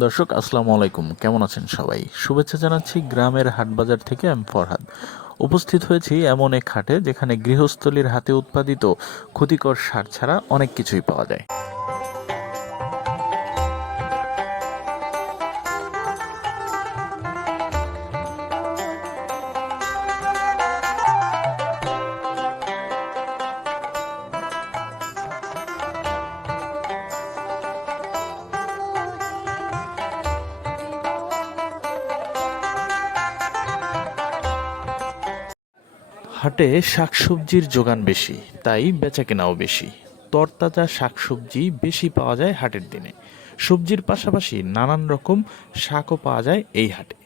দর্শক, আসসালামু আলাইকুম। কেমন আছেন সবাই? শুভেচ্ছা জানাচ্ছি গ্রামের হাটবাজার থেকে আমি ফরহাদ। উপস্থিত হয়েছি এমন এক হাটে যেখানে গৃহস্থলীর হাতে উৎপাদিত ক্ষতিকর সার ছাড়া অনেক কিছুই পাওয়া যায়। হাটে শাকসবজির যোগান বেশি, তাই বেচা কেনাও বেশি। তরতাজা শাকসবজি বেশি পাওয়া যায় হাটের দিনে। সবজির পাশাপাশি নানান রকম শাকও পাওয়া যায় এই হাটে।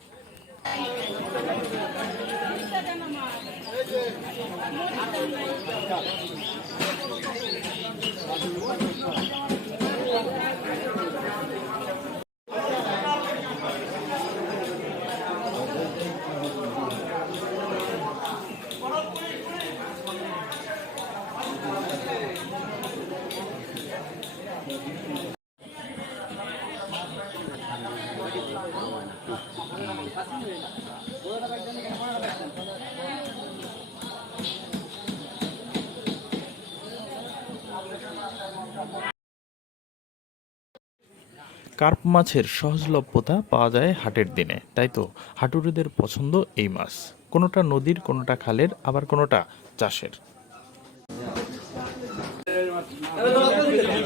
কার্প মাছের সহজলভ্যতা পাওয়া যায় হাটের দিনে, তাই তো? হাটুরিদের পছন্দ এই মাছ। কোনোটা নদীর, কোনোটা খালের, আবার কোনোটা চাষের।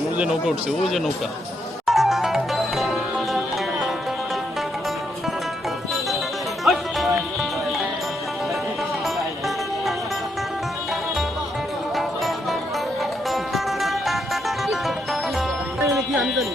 ওই যে নৌকা উঠছে ওই যে নৌকা நந்தன்